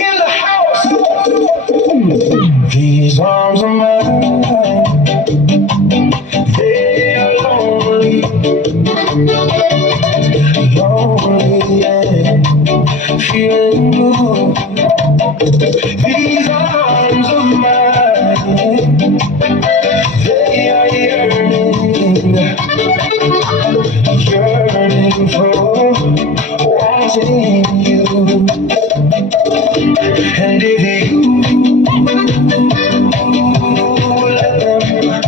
in the house. These arms are mine. They are lonely, lonely and feeling blue. These arms of mine, they are yearning, yearning for wanting you. And if you let them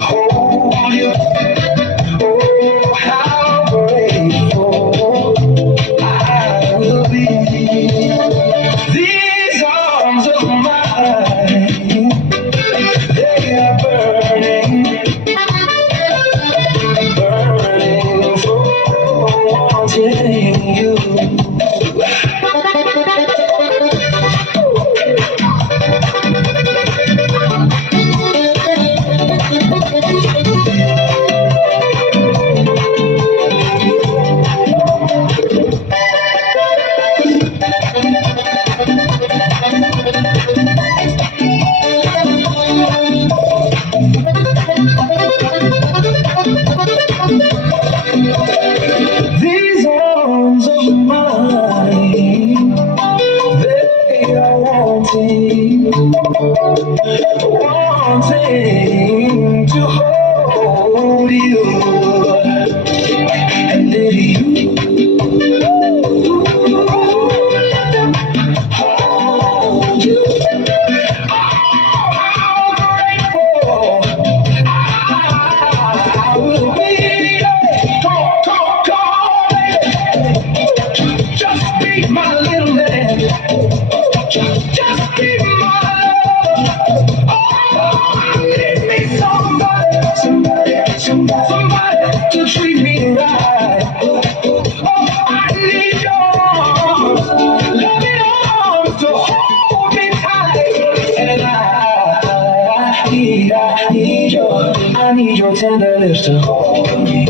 hold you, oh, how grateful I will be. These arms of mine, they are burning, burning for wanting you. These arms of mine, they are wanting, wanting to hold you. And if you let them hold you, oh, how grateful I will be. Come on, come on, come on, baby. Just be my little man. Just be my love. Oh, I need me somebody to treat me right. Oh, I need your arms, loving arms to hold me tight. And I need I need your tender lips to hold me.